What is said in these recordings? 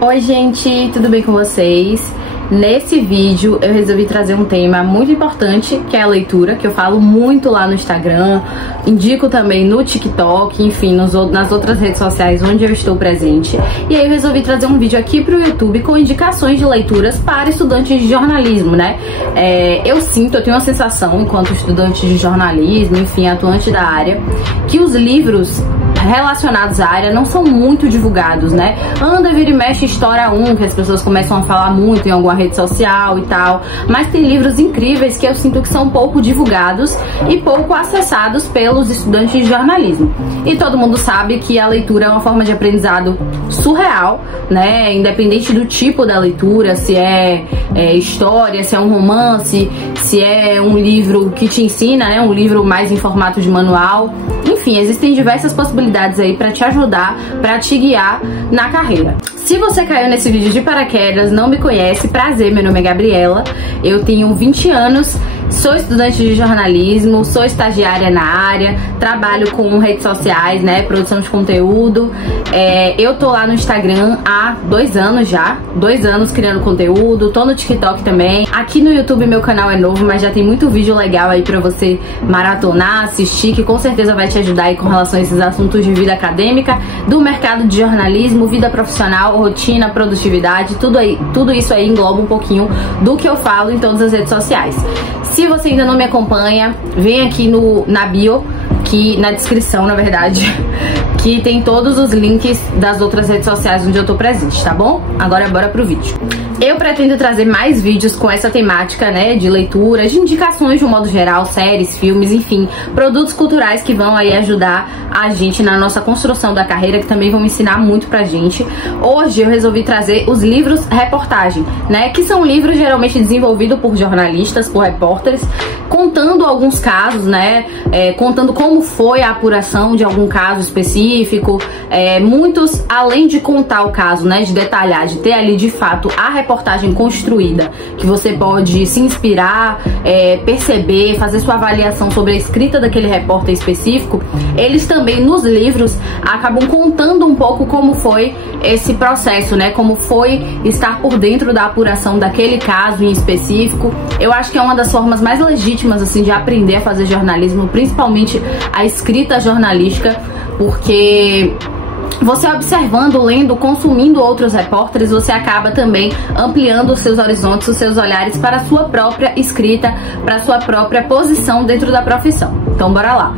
Oi gente, tudo bem com vocês? Nesse vídeo eu resolvi trazer um tema muito importante, que é a leitura, que eu falo muito lá no Instagram, indico também no TikTok, enfim, nas outras redes sociais onde eu estou presente. E aí eu resolvi trazer um vídeo aqui pro YouTube com indicações de leituras para estudantes de jornalismo, né? Eu tenho uma sensação, enquanto estudante de jornalismo, enfim, atuante da área, que os livros relacionados à área não são muito divulgados, né? Anda, vira e mexe, História 1, que as pessoas começam a falar muito em alguma rede social e tal, mas tem livros incríveis que eu sinto que são pouco divulgados e pouco acessados pelos estudantes de jornalismo. E todo mundo sabe que a leitura é uma forma de aprendizado surreal, né? Independente do tipo da leitura, se é história, se é um romance, se é um livro que te ensina, né? Um livro mais em formato de manual. Enfim, existem diversas possibilidades aí para te ajudar, para te guiar na carreira. Se você caiu nesse vídeo de paraquedas, não me conhece, prazer, meu nome é Gabriela, eu tenho 20 anos, sou estudante de jornalismo, sou estagiária na área, trabalho com redes sociais, né, produção de conteúdo. Eu tô lá no Instagram há 2 anos já, 2 anos criando conteúdo, tô no TikTok também. Aqui no YouTube meu canal é novo, mas já tem muito vídeo legal aí pra você maratonar, assistir, que com certeza vai te ajudar aí com relação a esses assuntos de vida acadêmica, do mercado de jornalismo, vida profissional, rotina, produtividade, tudo isso aí engloba um pouquinho do que eu falo em todas as redes sociais. Se você ainda não me acompanha, vem aqui na bio, na descrição, na verdade, que tem todos os links das outras redes sociais onde eu tô presente, tá bom? Agora bora pro vídeo. Eu pretendo trazer mais vídeos com essa temática, né, de leitura, de indicações de um modo geral, séries, filmes, enfim, produtos culturais que vão aí ajudar a gente na nossa construção da carreira, que também vão ensinar muito pra gente. Hoje eu resolvi trazer os livros reportagem, né, que são livros geralmente desenvolvidos por jornalistas, por repórteres, contando alguns casos, né, contando como foi a apuração de algum caso específico. Muitos, além de contar o caso, né, de detalhar, de ter ali de fato a reportagem construída, que você pode se inspirar, perceber, fazer sua avaliação sobre a escrita daquele repórter específico, eles também nos livros acabam contando um pouco como foi esse processo, né, como foi estar por dentro da apuração daquele caso em específico. Eu acho que é uma das formas mais legítimas assim de aprender a fazer jornalismo, principalmente a escrita jornalística, porque você observando, lendo, consumindo outros repórteres, você acaba também ampliando os seus horizontes, os seus olhares para a sua própria escrita, para a sua própria posição dentro da profissão. Então bora lá.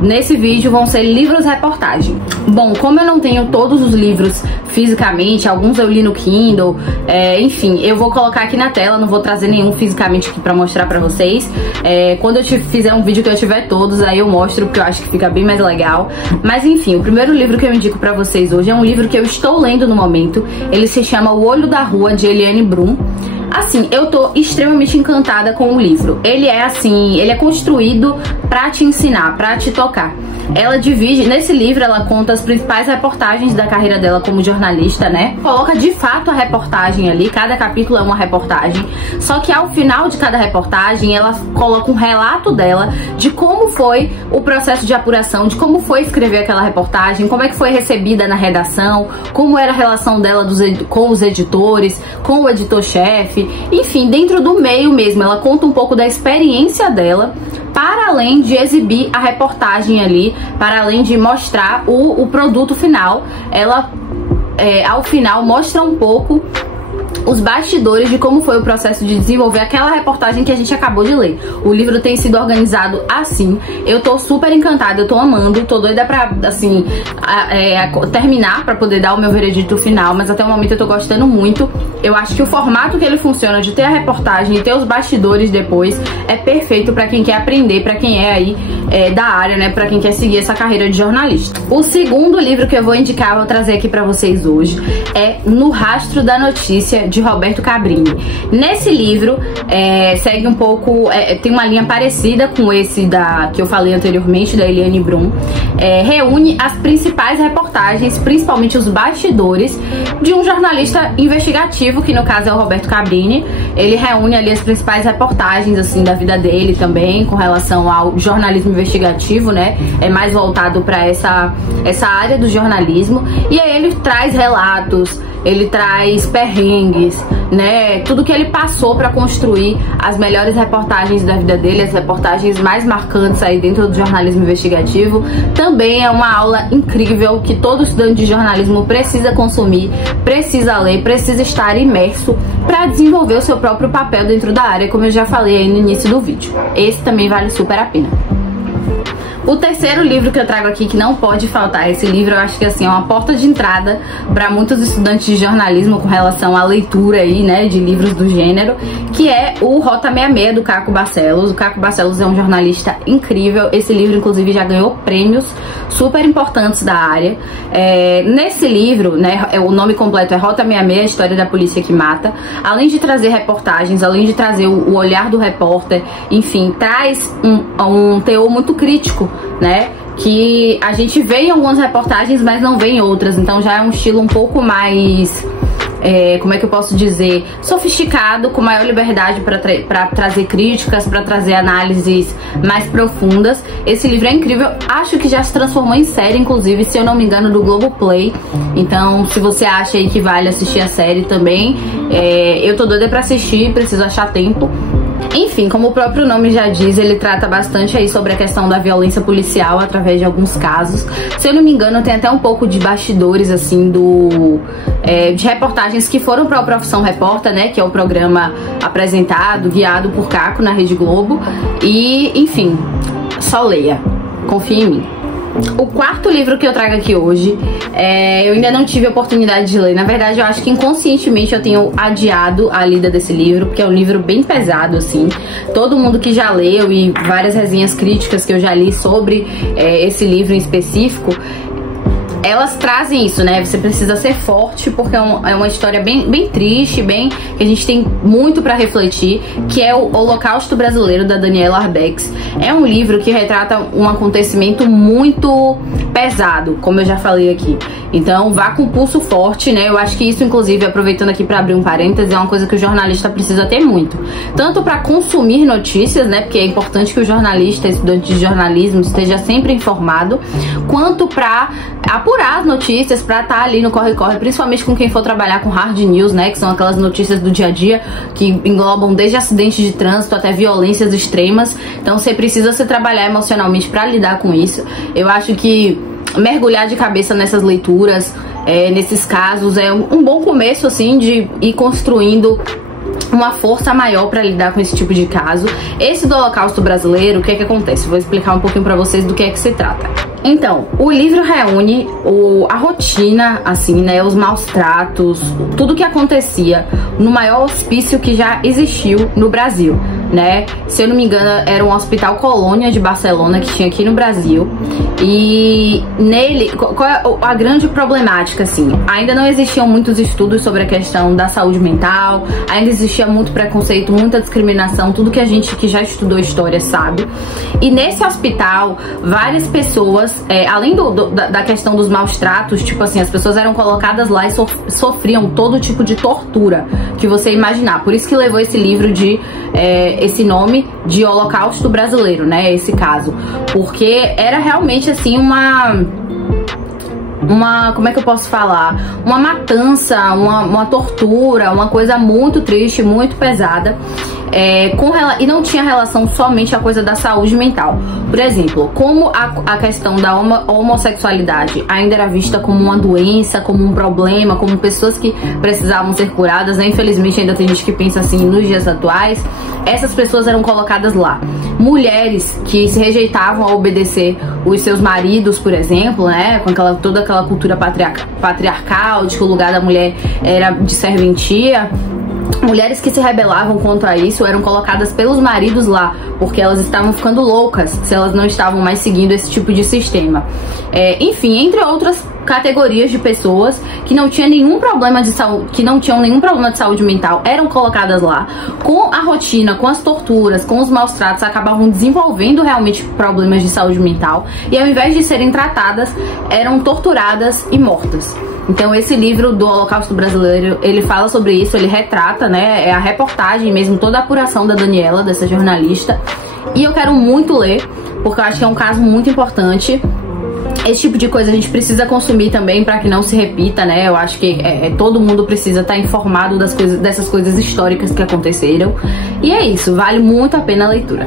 Nesse vídeo vão ser livros reportagem. Bom, como eu não tenho todos os livros fisicamente, alguns eu li no Kindle, enfim, eu vou colocar aqui na tela, não vou trazer nenhum fisicamente aqui pra mostrar pra vocês. Quando eu fizer um vídeo que eu tiver todos, aí eu mostro, porque eu acho que fica bem mais legal. Mas enfim, o primeiro livro que eu indico pra vocês hoje é um livro que eu estou lendo no momento. Ele se chama O Olho da Rua, de Eliane Brum. Assim, eu tô extremamente encantada com o livro. Ele é construído pra te ensinar, pra te tocar. Ela divide, nesse livro ela conta as principais reportagens da carreira dela como jornalista, né? Coloca de fato a reportagem ali, cada capítulo é uma reportagem. Só que ao final de cada reportagem ela coloca um relato dela de como foi o processo de apuração, de como foi escrever aquela reportagem, como é que foi recebida na redação, como era a relação dela com os editores, com o editor-chefe. Enfim, dentro do meio mesmo, ela conta um pouco da experiência dela, para além de exibir a reportagem ali, para além de mostrar o produto final. Ela, ao final, mostra um pouco os bastidores de como foi o processo de desenvolver aquela reportagem que a gente acabou de ler. O livro tem sido organizado assim. Eu tô super encantada, eu tô amando, tô doida pra, assim, terminar, pra poder dar o meu veredito final, mas até o momento eu tô gostando muito. Eu acho que o formato que ele funciona, de ter a reportagem e ter os bastidores depois, é perfeito pra quem quer aprender, pra quem é aí da área, né, pra quem quer seguir essa carreira de jornalista. O segundo livro que eu vou indicar, vou trazer aqui pra vocês hoje, é No Rastro da Notícia, de Roberto Cabrini. Nesse livro, segue um pouco, tem uma linha parecida com esse que eu falei anteriormente, da Eliane Brum. Reúne as principais reportagens, principalmente os bastidores, de um jornalista investigativo, que no caso é o Roberto Cabrini. Ele reúne ali as principais reportagens, assim, da vida dele também, com relação ao jornalismo investigativo, né? É mais voltado para essa área do jornalismo. E aí ele traz relatos, ele traz perrengues, né? Tudo que ele passou para construir as melhores reportagens da vida dele, as reportagens mais marcantes aí dentro do jornalismo investigativo. Também é uma aula incrível que todo estudante de jornalismo precisa consumir, precisa ler, precisa estar imerso para desenvolver o seu próprio papel dentro da área, como eu já falei aí no início do vídeo. Esse também vale super a pena. O terceiro livro que eu trago aqui, que não pode faltar, esse livro eu acho que assim é uma porta de entrada para muitos estudantes de jornalismo com relação à leitura aí, né, de livros do gênero, que é o Rota 66 do Caco Barcelos. O Caco Barcelos é um jornalista incrível. Esse livro inclusive já ganhou prêmios super importantes da área. Nesse livro, né, o nome completo é Rota 66, a história da polícia que mata. Além de trazer reportagens, além de trazer o olhar do repórter, enfim, traz um teor muito crítico, né, que a gente vê em algumas reportagens, mas não vê em outras. Então já é um estilo um pouco mais, como é que eu posso dizer, sofisticado, com maior liberdade para trazer críticas, para trazer análises mais profundas. Esse livro é incrível, acho que já se transformou em série, inclusive, se eu não me engano, do Globoplay. Então, se você acha aí que vale assistir a série também, eu tô doida pra assistir, preciso achar tempo. Enfim, como o próprio nome já diz, ele trata bastante aí sobre a questão da violência policial através de alguns casos. Se eu não me engano, tem até um pouco de bastidores, assim, de reportagens que foram para a Profissão Repórter, né, que é o programa apresentado, guiado por Caco na Rede Globo. E, enfim, só leia, confia em mim. O quarto livro que eu trago aqui hoje, eu ainda não tive a oportunidade de ler. Na verdade, eu acho que inconscientemente eu tenho adiado a lida desse livro, porque é um livro bem pesado, assim. Todo mundo que já leu e várias resenhas críticas que eu já li sobre esse livro em específico, elas trazem isso, né? Você precisa ser forte, porque é uma história bem triste, que a gente tem muito pra refletir, que é o Holocausto Brasileiro, da Daniela Arbex. É um livro que retrata um acontecimento muito pesado, como eu já falei aqui. Então vá com o pulso forte, né? Eu acho que isso, inclusive, aproveitando aqui pra abrir um parêntese, é uma coisa que o jornalista precisa ter muito. Tanto pra consumir notícias, né? Porque é importante que o jornalista, estudante de jornalismo, esteja sempre informado, quanto pra apurar as notícias, pra estar ali no corre-corre, principalmente com quem for trabalhar com hard news, né, que são aquelas notícias do dia a dia que englobam desde acidentes de trânsito até violências extremas. Então você precisa se trabalhar emocionalmente pra lidar com isso. Eu acho que mergulhar de cabeça nessas leituras, nesses casos, é um bom começo, assim, de ir construindo uma força maior para lidar com esse tipo de caso. Esse do Holocausto Brasileiro, o que é que acontece? Vou explicar um pouquinho para vocês do que é que se trata. Então, o livro reúne a rotina, assim, né, os maus tratos, tudo que acontecia no maior hospício que já existiu no Brasil, né? Se eu não me engano, era um hospital colônia de Barcelona que tinha aqui no Brasil. E nele, qual é a grande problemática, assim? Ainda não existiam muitos estudos sobre a questão da saúde mental, ainda existia muito preconceito, muita discriminação, tudo que a gente que já estudou história sabe. E nesse hospital, várias pessoas, além da questão dos maus tratos, tipo assim, as pessoas eram colocadas lá e sofriam todo tipo de tortura que você imaginar. Por isso que levou esse livro esse nome de Holocausto Brasileiro, né, esse caso. Porque era realmente, assim, como é que eu posso falar? Uma matança, uma tortura, uma coisa muito triste, muito pesada. E não tinha relação somente a coisa da saúde mental. Por exemplo, como a questão da homossexualidade ainda era vista como uma doença, como um problema, como pessoas que precisavam ser curadas, né? Infelizmente ainda tem gente que pensa assim nos dias atuais. Essas pessoas eram colocadas lá. Mulheres que se rejeitavam a obedecer os seus maridos, por exemplo, né? Com toda aquela cultura patriarcal, de que o lugar da mulher era de serventia. Mulheres que se rebelavam contra isso eram colocadas pelos maridos lá, porque elas estavam ficando loucas se elas não estavam mais seguindo esse tipo de sistema. Enfim, entre outras categorias de pessoas que não tinham nenhum problema de saúde mental, eram colocadas lá. Com a rotina, com as torturas, com os maus tratos, acabavam desenvolvendo realmente problemas de saúde mental, e ao invés de serem tratadas, eram torturadas e mortas. Então esse livro do Holocausto Brasileiro, ele fala sobre isso, ele retrata, né, a reportagem mesmo, toda a apuração da Daniela, dessa jornalista. E eu quero muito ler, porque eu acho que é um caso muito importante. Esse tipo de coisa a gente precisa consumir também para que não se repita, né? Eu acho que todo mundo precisa estar informado dessas coisas históricas que aconteceram. E é isso, vale muito a pena a leitura.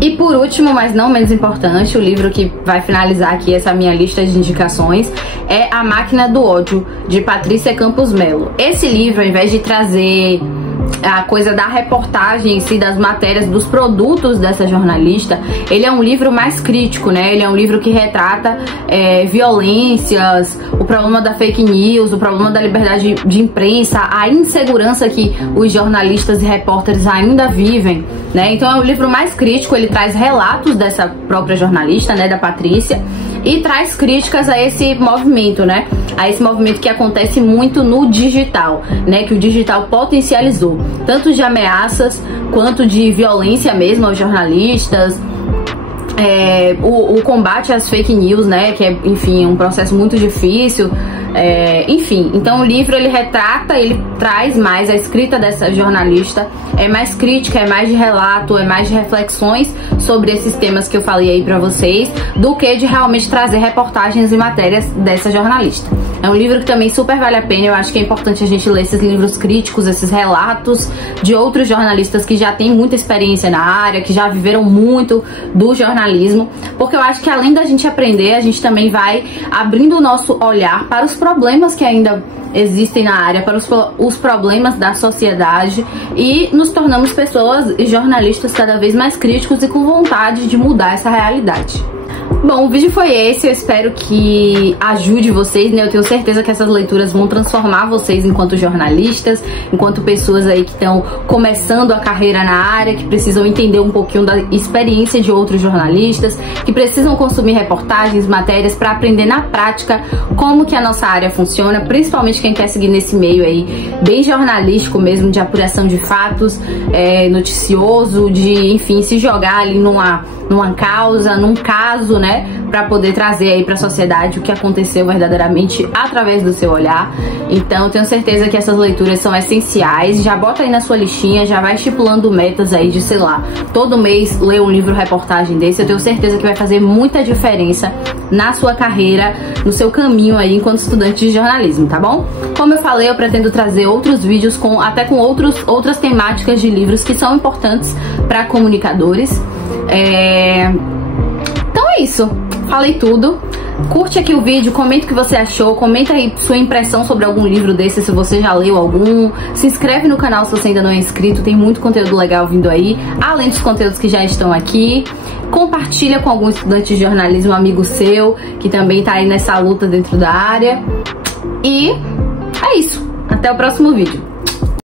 E por último, mas não menos importante, o livro que vai finalizar aqui essa minha lista de indicações é A Máquina do Ódio, de Patrícia Campos Melo. Esse livro, ao invés de trazer a coisa da reportagem em si, das matérias, dos produtos dessa jornalista, ele é um livro mais crítico, né? Ele é um livro que retrata violências, o problema da fake news, o problema da liberdade de imprensa, a insegurança que os jornalistas e repórteres ainda vivem, né? Então é um livro mais crítico, ele traz relatos dessa própria jornalista, né, da Patrícia, e traz críticas a esse movimento, né? A esse movimento que acontece muito no digital, né? Que o digital potencializou, tanto de ameaças quanto de violência mesmo aos jornalistas, o combate às fake news, né? Que é, enfim, um processo muito difícil. Enfim, então o livro ele retrata, ele traz mais a escrita dessa jornalista, é mais crítica, é mais de relato, é mais de reflexões sobre esses temas que eu falei aí pra vocês, do que de realmente trazer reportagens e matérias dessa jornalista. É um livro que também super vale a pena. Eu acho que é importante a gente ler esses livros críticos, esses relatos de outros jornalistas que já têm muita experiência na área, que já viveram muito do jornalismo, porque eu acho que além da gente aprender, a gente também vai abrindo o nosso olhar para os problemas que ainda existem na área, para os problemas da sociedade, e nos tornamos pessoas e jornalistas cada vez mais críticos e com vontade de mudar essa realidade. Bom, o vídeo foi esse, eu espero que ajude vocês, né? Eu tenho certeza que essas leituras vão transformar vocês enquanto jornalistas, enquanto pessoas aí que estão começando a carreira na área, que precisam entender um pouquinho da experiência de outros jornalistas, que precisam consumir reportagens, matérias para aprender na prática como que a nossa área funciona, principalmente quem quer seguir nesse meio aí bem jornalístico mesmo, de apuração de fatos, noticioso, de, enfim, se jogar ali numa causa, num caso, né, para poder trazer aí para a sociedade o que aconteceu verdadeiramente através do seu olhar. Então, eu tenho certeza que essas leituras são essenciais. Já bota aí na sua listinha, já vai estipulando metas aí de, sei lá, todo mês ler um livro reportagem desse. Eu tenho certeza que vai fazer muita diferença na sua carreira, no seu caminho aí enquanto estudante de jornalismo, tá bom? Como eu falei, eu pretendo trazer outros vídeos até com outras temáticas de livros que são importantes para comunicadores. Então é isso, falei tudo. Curte aqui o vídeo, comenta o que você achou, comenta aí sua impressão sobre algum livro desse, se você já leu algum. Se inscreve no canal se você ainda não é inscrito, tem muito conteúdo legal vindo aí, além dos conteúdos que já estão aqui. Compartilha com algum estudante de jornalismo, amigo seu, que também tá aí nessa luta dentro da área. E é isso, até o próximo vídeo.